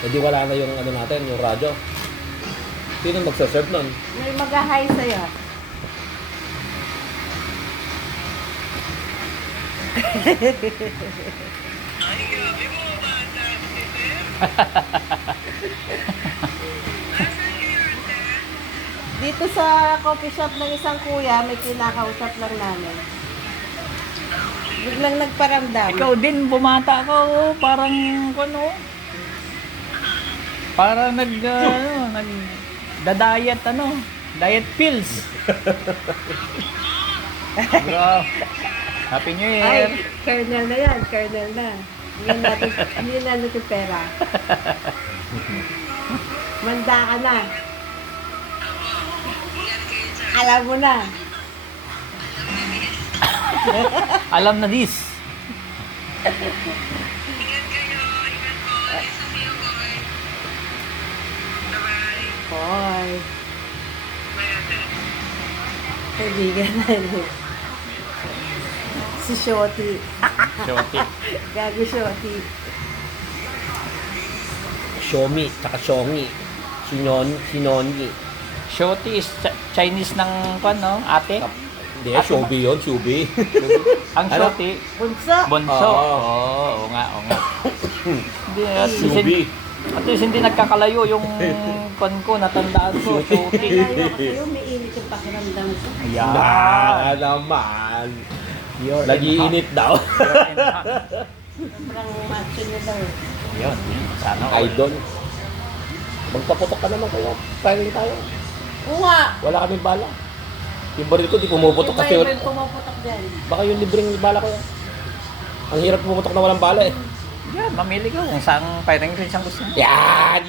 Hindi wala na yung ano natin, yung radyo. Sino magsaserve nun? May mag-hi sa'yo. Ay, grabe mo, bata. Dito sa coffee shop ng isang kuya, may kinakausap lang namin. Biglang nagparamdam. Ikaw din, bumata ka, oh. Parang, ano, parang nagda-diet, diet pills. Bro, Happy New Year. Ay, kernel na yan, kernel na. Hindi na natin pera. Manda ka na. Alam mo na. Alam na this. Ingat kayo, ingat po. Nice to see you, boy. Bye-bye. Hoy, Bye, ate. kaibigan na yun. Si Shoti. Shoti. Gago Shoti. Xiaomi, tsaka Xiaomi. Sinoni. Shoti is Chinese ng, ate. Hindi, Xiaomi yun, Xiaomi. Ang Ano? Shoti, Bunso. bunso. Oo. Oo nga. Hindi, Xiaomi. at least hindi nagkakalayo yung kon ko, natandaan ko, Shoti. Kaya ko sa'yo, may init yung pakiramdam ko. Ayan. Na naman. Pure Nag-iinit daw. Sobrang macho niya daw. Yun. Sana all. Idol. Magpaputok ka naman kaya. Paring tayo. Oo nga. Wala kaming bala. Yung baril ko, di pumuputok kasi. May pumuputok dyan. Baka yung libreng bala ko yan. Ang hirap pumuputok na walang bala eh. Yan, mamili ka kung saan firing range ang gusto mo. Yan!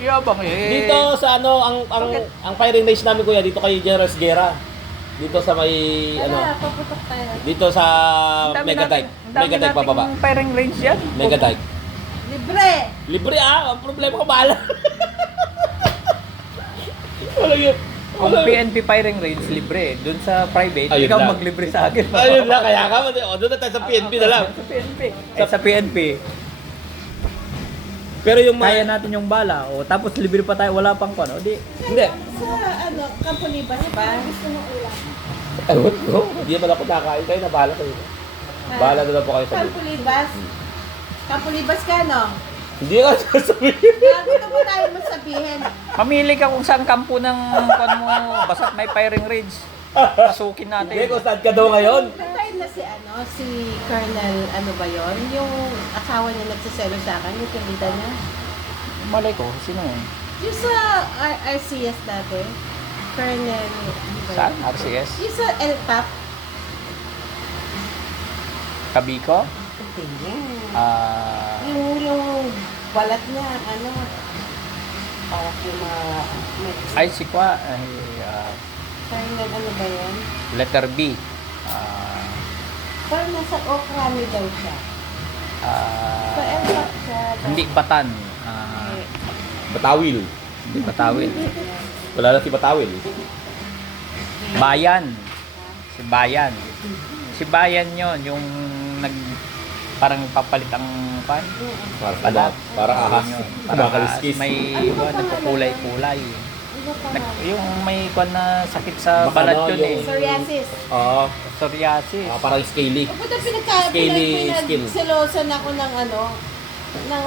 Yabang eh. Dito sa ano, ang firing range namin kuya, dito kay General Guerra. Dito sa may, Tara, paputok tayo. dito sa Megadike. Megadike pababa. Firing range yan. Megadike. Libre! Libre ang problema ko bala. Wala yun. Kung PNP firing range, libre. Doon sa private, Ayun ikaw lang. maglibre sa akin. Ayun lang, kaya ka. Doon na tayo sa PNP na lang. Sa PNP. Sa PNP, Pero yung kaya mga... natin yung bala. O, tapos libre pa tayo, wala pang kono. Di, Hindi. Sa Campo Libas ba? Gusto mo ulam? Ewan ko. Hindi naman ako nakain. Kayo na bahala kayo. Bahala na lang po kayo sa Campo Libas? Campo Libas ka, no? Hindi ka sasabihin. Gago na mo tayo masabihin. mamili ka kung saan kampo ng kon mo. Basta may firing range. Pasukin natin. Hindi, kung saan ka daw ngayon. Natayin na si Colonel, ano ba yon? Yung asawa niya nagsaselo sa akin, yung kabita niya. Malay ko, sino yun? Yung sa RCS dati, Colonel, ano ba yun? Saan? RCS? Yung sa LTAP. Kabiko? Hindi. Yung balat niya, ano, parang yung ay, si Kwa. Ay, Colonel, ano ba yan? letter B. Parang nasa Okrami daw siya. Sa LTAP siya. Hindi Batan. Batawil. Hindi Batawin. Wala na si Batawil. Bayan. Si Bayan. Si Bayan yon yung parang papalit ang pan. Para ahas. Para Makaliskis. may nagkukulay-kulay. Ano pa nga? Yung may kwan na sakit sa Baka balat ano, yun eh. yung- Psoriasis. Oo. Psoriasis. Parang scaly. Puta Scaly skin. pinagsilosan ako ng ano, ng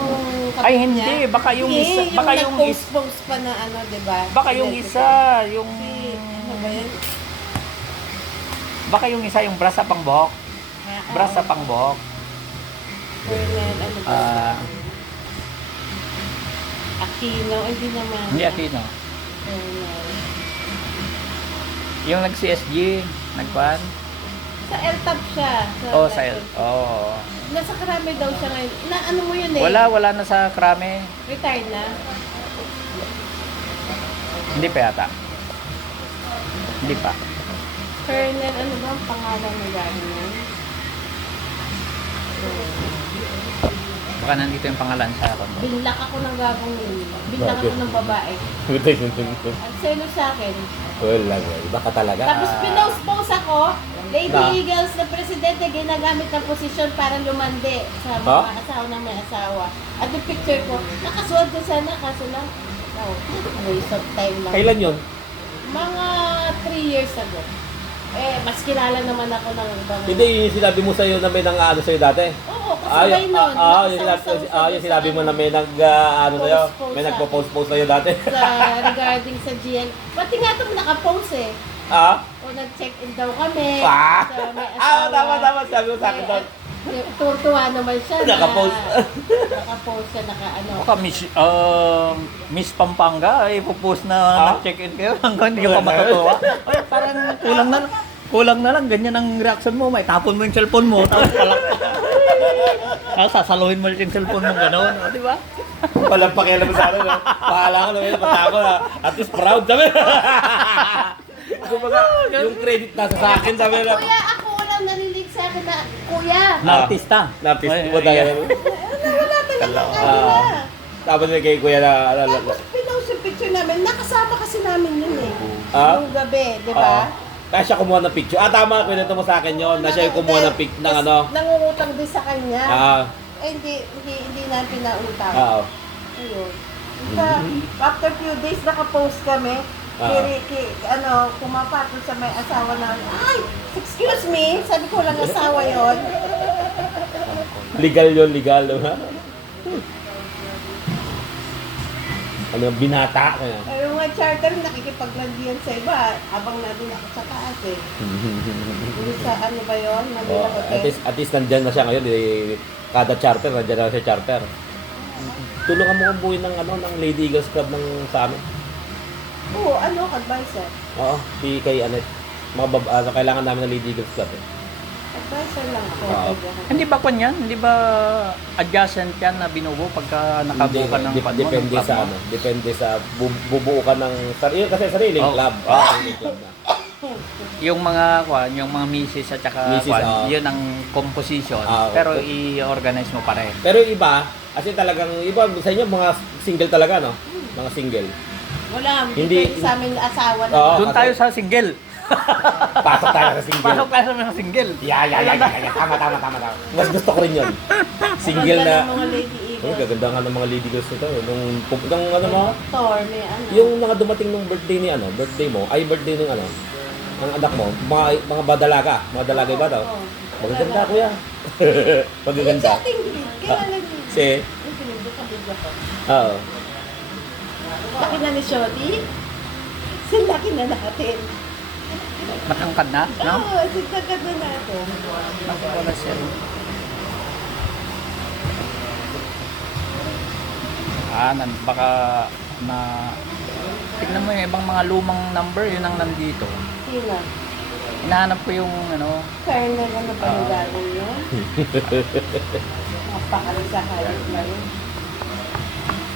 Ay, kapit hindi. niya. Baka yung Hindi, isa. Baka yung isa. nag-post pa na ano, diba? Baka yung isa. Yung... Ano ba yun? Baka yung isa yung bras sa pangbuhok. Bras sa pangbuhok. Colonel, ano ba? Aquino, hindi naman. Hindi Aquino. Colonel. Yung nag-CSG. Nagpan. Sa LTAP siya. Oh, sa L. Oh. Nasa Karami daw siya ngayon. Na ano mo yun eh? Wala na sa krame. Retired na. Hindi pa yata. Hindi pa. Colonel, ano ba ang pangalan na gano'n yan? Baka nandito yung pangalan sa ako. Binlak ako ng gagong yun. Binlak ako ng babae. Ang selo sa akin. Wala, iba ka talaga. Tapos pinost-post ako, Lady Na? Eagles na presidente ginagamit ng posisyon para lumande sa mga Ha? asawa ng may asawa. At yung picture ko, nakasuot ko sana, kaso lang, waste of time lang. Kailan yun? Mga 3 years ago. Mas kilala naman ako ng ibang... Hindi, yung sinabi mo sa'yo na may nang-ano sa'yo dati. Oo, kasabay nun. Yung sinabi mo na may nag-ano sa'yo, Post-post may sa- nagpo-post sa'yo dati. Regarding sa GL. Pati nga itong nakapost eh. Ah? O nag-check-in daw kami. Ah! Sa may asawa. Tama, sabi mo sa akin daw. Tuwa naman siya. Nakapost. Nakapost siya, naka-ano. Baka Miss Pampanga, ay ipopost na nag-check-in kayo hanggang hindi ka pa matutuwa. Ay, parang kulang na lang, ganyan ang reaction mo. May tapon mo yung cellphone mo, tapos sasaluhin mo yung cellphone mo, gano'n, di ba? Walang pakialam sa akin. Pahala ka naman, patako na. At least proud sabi. Kumbaga, yung credit nasa sa akin sabi na. Kuya, ako walang narinig sa akin na, Kuya. Na artista. Na-artist Ay, mo ay, tayo. ay. Wala talaga kanina. Tapos kay kuya na. Tapos pinost yung picture namin, nakasama kasi namin yun eh. Ah? Yung gabi, di ba? Kaya siya kumuha ng picture. Tama, kwento mo sa akin yun. Na siya yung kumuha ng pic ng ano. Nangungutang din sa kanya. Ah, Hindi na pinautang. oo. Ayun. After few days, nakapost kami. Pumapatol sa may asawa na, ay, excuse me, sabi ko lang asawa yon. Legal yun, legal. Ha? Ano, binata. Kaya. Yung mga charter, nakikipaglandian sa iba, habang nandun ako sa taas eh. Hindi sa ano ba yun? Manila Oh, Hotel. at least nandyan na siya ngayon. Kada charter, nandyan na siya charter. Tulungan mo kong buuin ng, ng Lady Eagles Club ng sa amin. Oo, advisor. Oo, si kay Anet. Kailangan namin ng Lady Eagles Club. Advisor lang ako. Oo. Hindi ba kwan yan? Hindi ba adjacent yan na binubo pagka nakabuo ka ng kwan mo? Depende ng club sa mo? depende sa bubuo ka ng sarili kasi sariling Oh. club. Sariling club na. Yung mga kwan, yung mga misis at saka Misis, kwan, yun ang composition. Pero okay. i-organize mo pa rin. Pero yung iba, kasi talagang iba sa inyo mga single talaga no? Mga single. Wala, Hindi- hindi sa amin asawa na. Oo. Doon tayo sa single. Pasok tayo sa single. Pasok tayo sa mga single. Yeah. Tama. Mas gusto ko rin yun. Single Ganda na. ng mga Lady Oh, Eagles. gaganda nga ng mga Lady Girls nito. Nung ano mo, Thor, may ano. yung mga dumating nung birthday ni birthday mo, ay birthday ng ng anak mo, mga mga dalaga ba daw? Oo. Magaganda kuya. Magaganda. Sa ating grid, kilala niyo. Si, Yung pinindot ko. oo. Laki na ni Shoti. Laki na natin. Matangkad na, no? Oo, sigtagad na natin. Wala siya. Baka na tignan mo yung ibang mga lumang number, yun ang nandito. Sino? Hinahanap ko yung Colonel, ano pa yung gagawin yun? Napakali sa hayop na yun.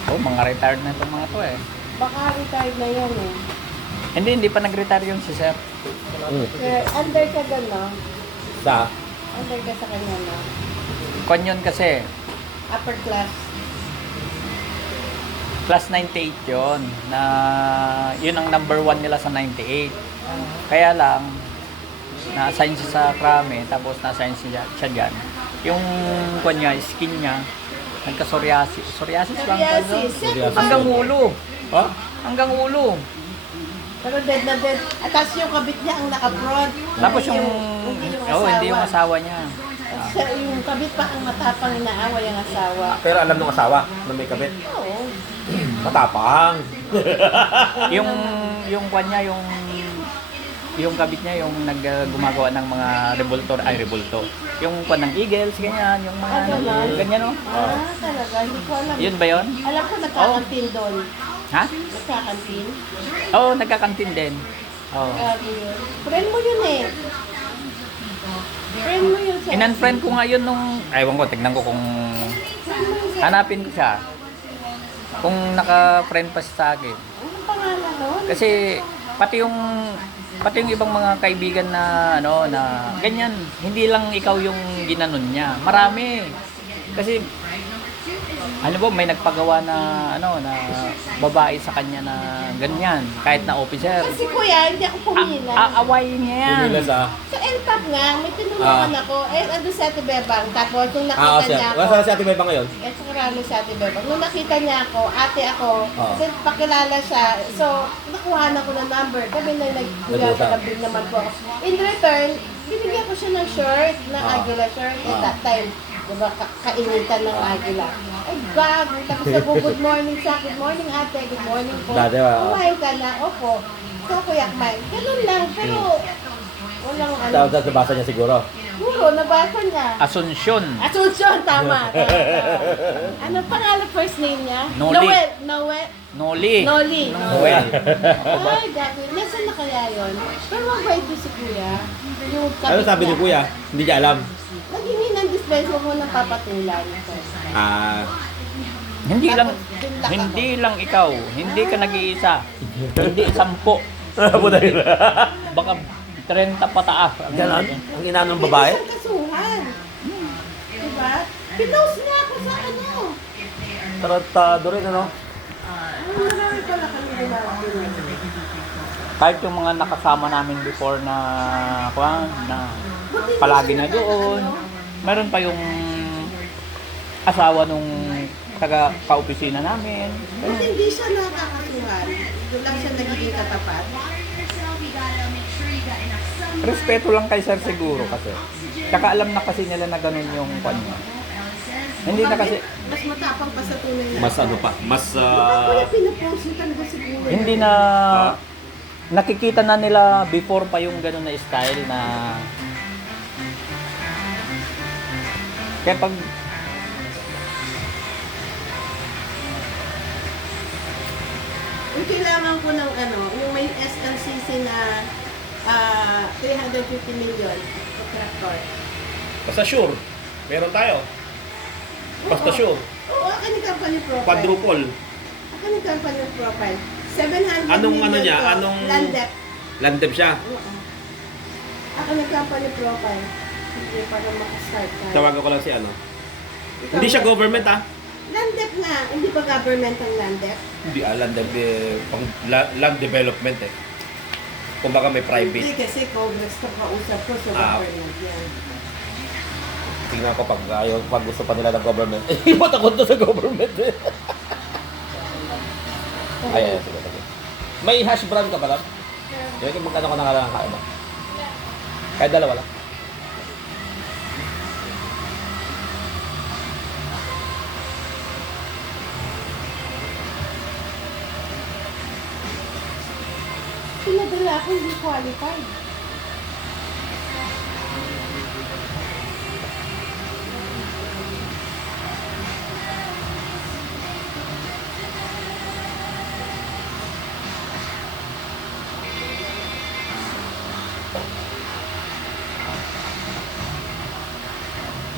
mga retired na itong mga to eh. Baka retired na yun eh. Hindi pa nag-retire yung si Sir. Under ka doon, no? Sa, Under ka sa kanya, no? Kwan yun kasi, Upper class. class 98 yun, na yun ang number 1 nila sa 98. Kaya lang, na-assign siya sa Krame, tapos na-assign siya dyan. Yung kwan niya, skin niya, nagka-psoriasis. Psoriasis lang ba? Psoriasis. Psoriasis. Hanggang ulo. ha? Hanggang ulo. Pero dead na dead. At tapos yung kabit niya ang naka-prod. Tapos Hindi yung, hindi yung asawa niya. At siya, yung kabit pa ang matapang inaaway ang asawa. Pero alam ng asawa na may kabit. Oo. Matapang. yung kwan niya, yung kabit niya, yung gumagawa ng mga revoltor, revolto. Yung kwan ng Eagles, ganyan, yung mga, Ganon. ganyan no? Talaga. Hindi ko alam. Yun ba yun? Alam ko nagkakantin doon. Ha? Nagkakantin. Oo, nagkakantin din. Oo. Grabe yun. Friend mo yun eh. Friend mo yun siya. In-unfriend ko nga yun nung, ewan ko, tignan ko kung hanapin ko siya. Kung naka-friend pa siya sa akin. Anong pangalan nun? Kasi pati yung ibang mga kaibigan na na ganyan, hindi lang ikaw yung ginanon niya. Marami. Kasi Ano ba, may nagpagawa na ano na babae sa kanya na ganyan, kahit na officer. Kasi kuya, hindi ako pumila. Aawayin niya yan. Pumila sa... Sa NTAP nga, may tinulungan ako. Ando sa Ate Bebang. Tapos nung nakita siya. niya ako, Wala si Ate Beba ngayon? sa karami sa Ate Bebang. Nung nakita niya ako, ate ako, kasi pakilala siya. So, nakuha na ko ng number. Kami na nag-alabing naman po ako. In return, binigyan ko siya ng shirt, na Aguila shirt. At that time, diba, kainitan ng Aguila. Ay, gago. Tapos sabi, good morning siya. Good morning, ate. Good morning po. Dati, Kumain ka na? Opo. So, kuya, kumain. Ganun lang. Pero, walang ano. Tapos nabasa niya siguro. Siguro, nabasa niya. Asunsyon. Asunsyon, tama. Ano pangalan first name niya? Noli. Noel. Noli. Noli. Noel. Ay, gago. Nasaan na kaya yun? Pero mabait doon si kuya. Yung Ano sabi ni niya. Kuya? Hindi niya alam. Naghingi ng dispense mo ng papatulan. Hindi lang ikaw, hindi ka nag-iisa. Hindi 10. Puta yun. Baka 30 pataas. Ganon? Ang ina ng babae? Isang kasuhan. Diba? Pinost niya ako sa ano. Tarantado rin, ano? Marami pala kami ginagawa. Kahit yung mga nakasama namin before na palagi na doon. Meron pa yung asawa nung taga ka-opisina namin. Ba't hindi siya nakakasuhan? Doon lang siya nagiging katapat. Respeto lang kay sir siguro kasi. Tsaka alam na kasi nila na ganun yung kanya. Hindi na kasi, Mas matapang pa sa tunay na. Mas ano pa? Mas... Wala pinapost niya talaga siguro. hindi na nakikita na nila before pa yung ganun na style na kaya pag Yung kailangan ko ng ano, yung may SLCC na 350 million sa tractor. Basta sure. Meron tayo. Basta sure. Oo, akin yung company profile. Quadruple. Akin yung company profile. 700 Anong million ano niya? to. Anong- Landep. Landep siya. Oo. Akin yung company profile. Hindi para makastart tayo. Tawagan ko lang si ano. Ikaw, Hindi siya government ah. Landep nga. Hindi ba government ang Landep? Hindi Landep pang land development eh. Kumbaga may Hindi private. kasi Congress ka kausap ko sa government yan. Tingnan ko pag gusto pa nila ng government. Eh, matakot na sa government eh. Ay, sige. May hash brown ka ba lang? Yung magkano ka na kain ba? Kahit dalawa lang. Pinadala ako hindi qualified.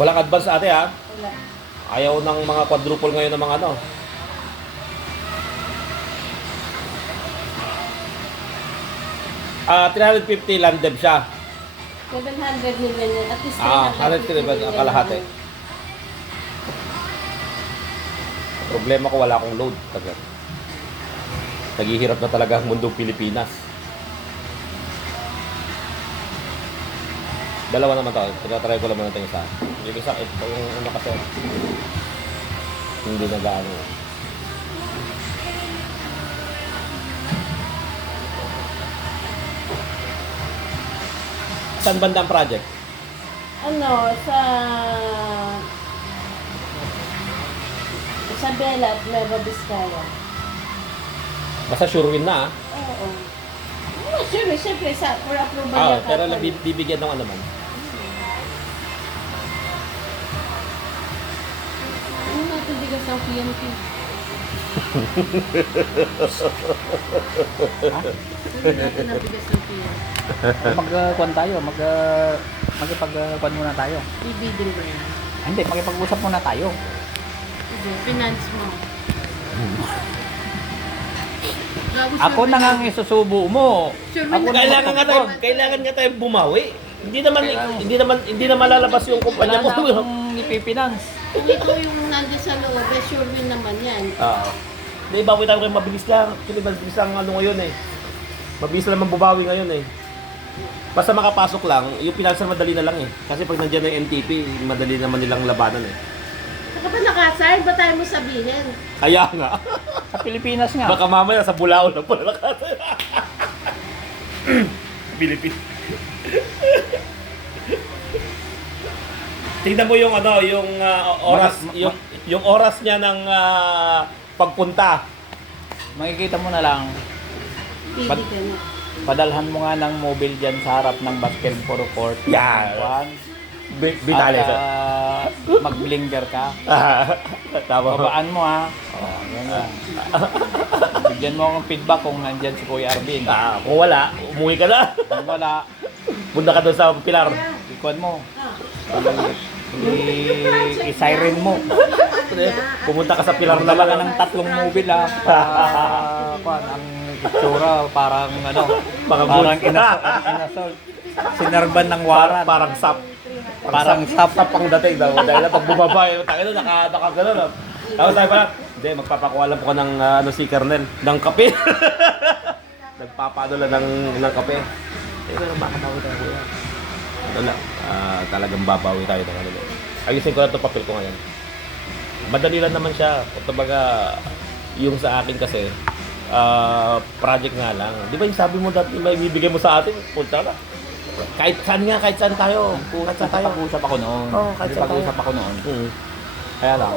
Walang advance ate ha. Wala. Ayaw ng mga quadruple ngayon ng mga ano. Ah, 350 landeb siya. 700 million yan. At least 100 million kalahati. yan. Problema ko wala akong load. Tagal. Naghihirap na talaga ang mundong Pilipinas. Dalawa naman to. Try ko lang muna ito yung isa. Yung isa, ito yung ano kasi. Hindi na gaano. Saan banda ang project? Ano, sa Isabela at Nueva Vizcaya. Basta sure win na ah. Oo. Oh, sure, siyempre, for approval Ah, ng pero company. bibigyan ng ano man. Ano natin bigas ng PNP? Ano natin ang bigas ng PNP? magkuhan tayo, magpag-kuhan muna tayo. Bibidding ba yan? Hindi, makipag-usap muna tayo. Hindi, finance mo. Gago, Ako sure na nga win ang isusubo mo. Sure Ako win na Kailangan nga tayo bumawi. Hindi naman malalabas yung kumpanya Wala na mo. akong ipipinance. Kung ito yung nandiyan sa loob, eh, sure win naman yan. Oo. Hindi, bawi tayo kayo mabilis lang. Actually, mabilis lang ano ngayon eh. Mabilis lang mabubawi ngayon eh. Basta makapasok lang, yung pinansan madali na lang eh. Kasi pag nandiyan na yung NTP, madali naman nilang labanan eh. Saka ba nakasign? Ba tayo mo sabihin? Kaya nga. Sa Pilipinas nga. Baka mamaya sa Bulao lang pala nakasay. Pilipin. Tingnan mo yung ano, yung oras, yung oras niya ng pagpunta. Makikita mo na lang, Pili Ba't- ka na. padalhan mo nga ng mobile dyan sa harap ng basketball court. Yan. Juan. Binali At, sa. mag-blinger ka. Tama. Babaan mo ha. Oh, ganyan. Bigyan mo akong feedback kung nandyan si Kuya Arvin. Kung wala, umuwi ka na. Kung wala, Punta ka doon sa Pilar. ikuan mo. I-siren mo. Pumunta ka sa Pilar na Dala ka lang. ng 3 mobile ha. Kuan, ang itsura parang ano, parang inasol. Sinarban ng waran. Parang sap. Parang sap. Sap ang dating daw. Dahil na pag bumaba, tayo na nakagano na. Tapos tayo pala, hindi, magpapakuha lang po ko ng si Kernel, ng kape. Nagpapadala ng kape. Pero makabawi tayo kuya. Ano lang, talagang babawi tayo ng ano. Ayusin ko na ito papel ko ngayon. Madali lang naman siya. Kumbaga, yung sa akin kasi, project nga lang. Di ba yung sabi mo dati, may bibigay mo sa atin, punta na. Kahit saan tayo. Kahit saan tayo. Pag-usap ako noon. Oo, kahit saan tayo. Pag-usap ako noon. Hmm. Kaya lang,